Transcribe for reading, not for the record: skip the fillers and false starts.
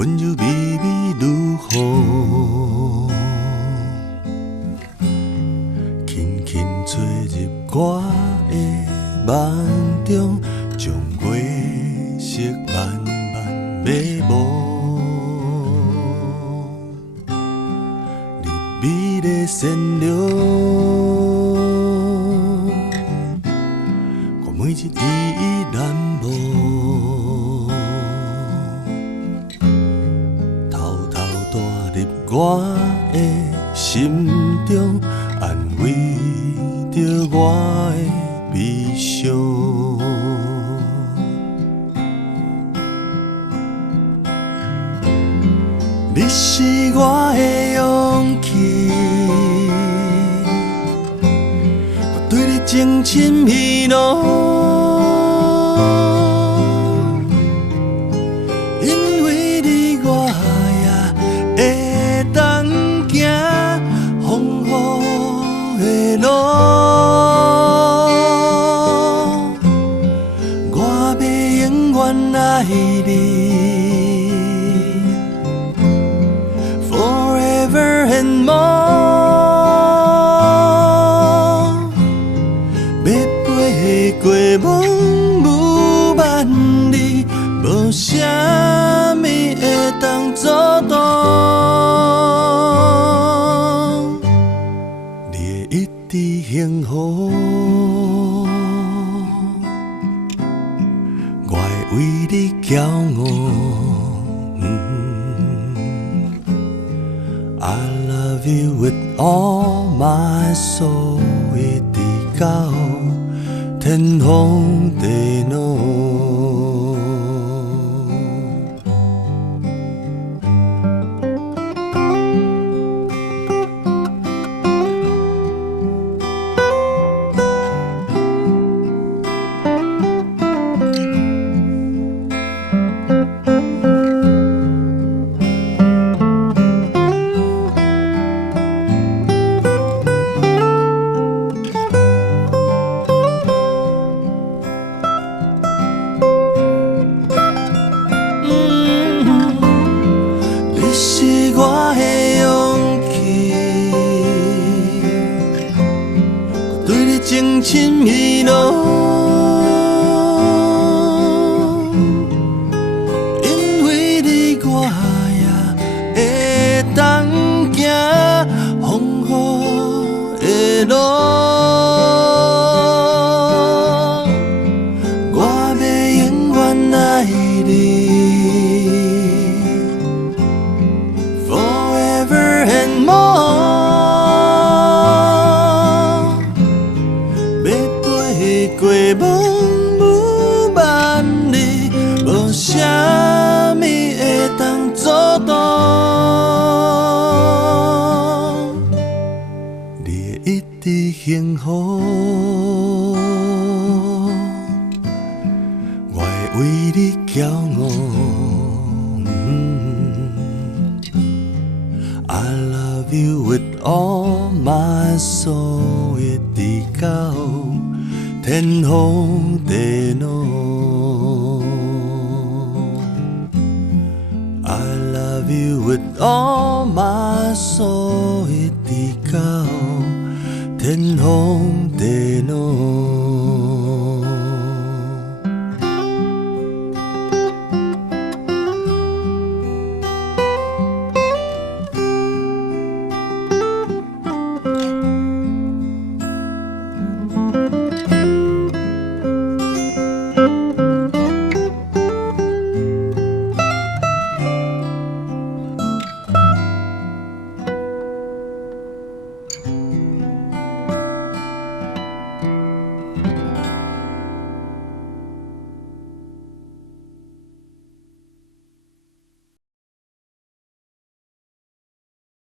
温柔微微如雨，轻轻吹入我的梦中，将月色慢慢迷雾。你美丽善良，我每日依依难无。我的心中，安慰着我的悲伤。你是我的勇气，我对你情深意浓。爱你 ，forever and more。要飞过茫茫万里，无啥物会当阻挡。你会一直幸福。为你骄傲，I love you with all my soul， 一直到天荒地老。情深意浓，因为你我也会当行风雨的路。我要永远爱你 ，forever and more。过茫茫万里，无啥物会当阻挡。你会一直幸福，我会为你骄傲。I love you with all my soul， 一直到天荒地老。I love you with all my soul， 一直到天荒